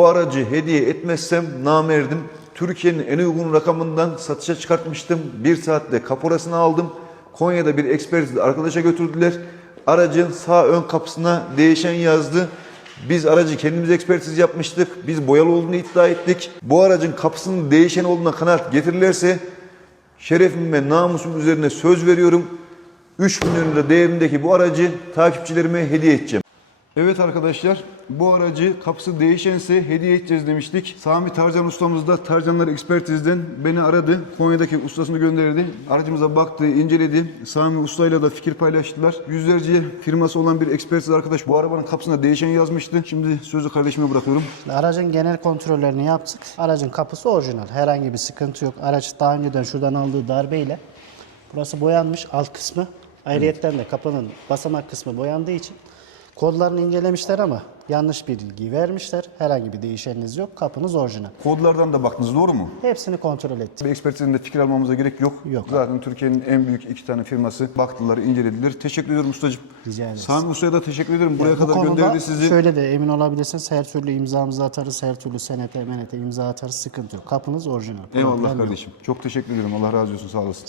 Bu aracı hediye etmezsem namerdim. Türkiye'nin en uygun rakamından satışa çıkartmıştım. Bir saatte kaporasını aldım. Konya'da bir ekspertiz arkadaşa götürdüler. Aracın sağ ön kapısına değişen yazdı. Biz aracı kendimiz ekspertiz yapmıştık. Biz boyalı olduğunu iddia ettik. Bu aracın kapısının değişen olduğuna kanaat getirirlerse şerefim ve namusum üzerine söz veriyorum. 3 milyon lira değerindeki bu aracı takipçilerime hediye edeceğim. Evet arkadaşlar bu aracı kapısı değişense hediye edeceğiz demiştik. Sami Tarcan ustamız da Tarcanlar Ekspertiz'den beni aradı. Konya'daki ustasını gönderdi. Aracımıza baktı, inceledi. Sami ustayla da fikir paylaştılar. Yüzlerce firması olan bir ekspertiz arkadaş bu arabanın kapısına değişen yazmıştı. Şimdi sözü kardeşime bırakıyorum. Aracın genel kontrollerini yaptık. Aracın kapısı orijinal. Herhangi bir sıkıntı yok. Araç daha önceden şuradan aldığı darbeyle burası boyanmış alt kısmı. Ayrıyetten de kapının basamak kısmı boyandığı için kodlarını incelemişler ama yanlış bir bilgi vermişler. Herhangi bir değişeniniz yok. Kapınız orijinal. Kodlardan da baktınız doğru mu? Hepsini kontrol ettik. Bir ekspertizden de fikir almamıza gerek yok. Yok. Zaten Türkiye'nin en büyük iki tane firması baktılar, incelediler. Teşekkür ediyorum ustacığım. Rica ederiz. Sami Usta'ya da teşekkür ederim. Buraya Bu kadar gönderdi sizi. Şöyle de emin olabilirsiniz. Her türlü imzamızı atarız. Her türlü senete menete imza atarız. Sıkıntı yok. Kapınız orijinal. Eyvallah Problem yok. kardeşim. Çok teşekkür ederim. Allah razı olsun. Sağ olasın.